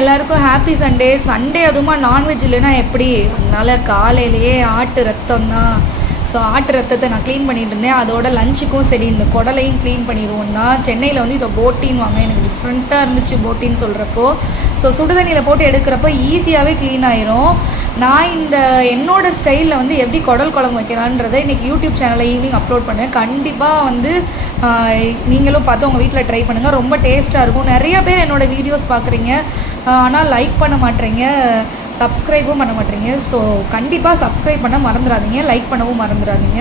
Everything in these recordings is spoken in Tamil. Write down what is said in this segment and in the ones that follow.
எல்லாருக்கும் ஹாப்பி சண்டே. சண்டே அதுவுமா நான்வெஜ் இல்லைன்னா எப்படி? அதனால் காலையிலேயே ஆட்டு ரத்தம் தான். ஸோ ஆட்டு ரத்தத்தை நான் க்ளீன் பண்ணிட்டு இருந்தேன். அதோட லஞ்சுக்கும் சரி இந்த குடலையும் க்ளீன் பண்ணிடுவோம்னா சென்னையில் வந்து இதை போட்டின்னு வாங்க. எனக்கு டிஃப்ரெண்ட்டாக இருந்துச்சு போட்டின்னு சொல்கிறப்போ. ஸோ சுடுதண்ணியில் போட்டு எடுக்கிறப்போ ஈஸியாகவே க்ளீன் ஆயிரும். நான் என்னோடய ஸ்டைலில் வந்து எப்படி குடல் குழம்பு வைக்கலான்றதை இன்றைக்கி யூடியூப் சேனலில் ஈவினிங் அப்லோட் பண்ணேன். கண்டிப்பாக வந்து நீங்களும் பார்த்து உங்கள் வீட்டில் ட்ரை பண்ணுங்கள். ரொம்ப டேஸ்ட்டாக இருக்கும். நிறைய பேர் என்னோடய வீடியோஸ் பார்க்குறீங்க, ஆனால் லைக் பண்ண மாட்டேறீங்க, சப்ஸ்கிரைபும் பண்ண மாட்டேறீங்க. ஸோ கண்டிப்பாக சப்ஸ்கிரைப் பண்ண மறந்துடாதீங்க, லைக் பண்ணவும் மறந்துடாதீங்க.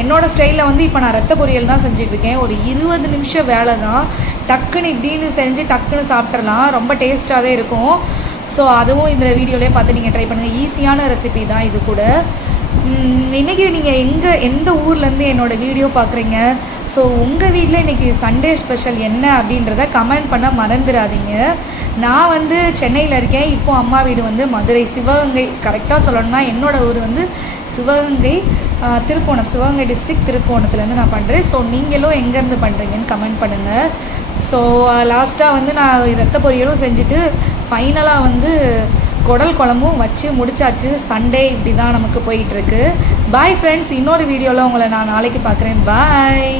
என்னோடய ஸ்டைலில் வந்து இப்போ நான் ரத்த பொரியல் தான் செஞ்சிட்ருக்கேன். ஒரு 20 நிமிஷம் வேலை தான். டக்குன்னு இப்படின்னு செஞ்சு டக்குன்னு சாப்பிட்றலாம். ரொம்ப டேஸ்ட்டாகவே இருக்கும். ஸோ அதுவும் இந்த வீடியோலேயே பார்த்து நீங்கள் ட்ரை பண்ணுங்கள். ஈஸியான ரெசிபி தான் இது கூட. இன்றைக்கி நீங்கள் எந்த ஊர்லேருந்து என்னோடய வீடியோ பார்க்குறீங்க? ஸோ உங்கள் வீட்டில் இன்றைக்கி சண்டே ஸ்பெஷல் என்ன அப்படின்றத கமெண்ட் பண்ண மறந்துடாதீங்க. நான் வந்து சென்னையில் இருக்கேன். இப்போது அம்மா வீடு வந்து மதுரை, சிவகங்கை. கரெக்டாக சொல்லணும்னா என்னோடய ஊர் வந்து சிவகங்கை, திருப்போணம், சிவகங்கை டிஸ்ட்ரிக்ட் திருப்போணத்துலேருந்து நான் பண்ணுறேன். ஸோ நீங்களும் எங்கேருந்து பண்ணுறீங்கன்னு கமெண்ட் பண்ணுங்கள். ஸோ லாஸ்ட்டாக வந்து நான் ரத்த பொரியலும் செஞ்சுட்டு ஃபைனலாக வந்து குடல் குழம்பும் வச்சு முடிச்சாச்சு. சண்டே இப்படி தான் நமக்கு போயிட்டுருக்கு. Bye friends. இன்னொரு வீடியோவில் உங்களை நான் நாளைக்கு பார்க்குறேன். பாய்.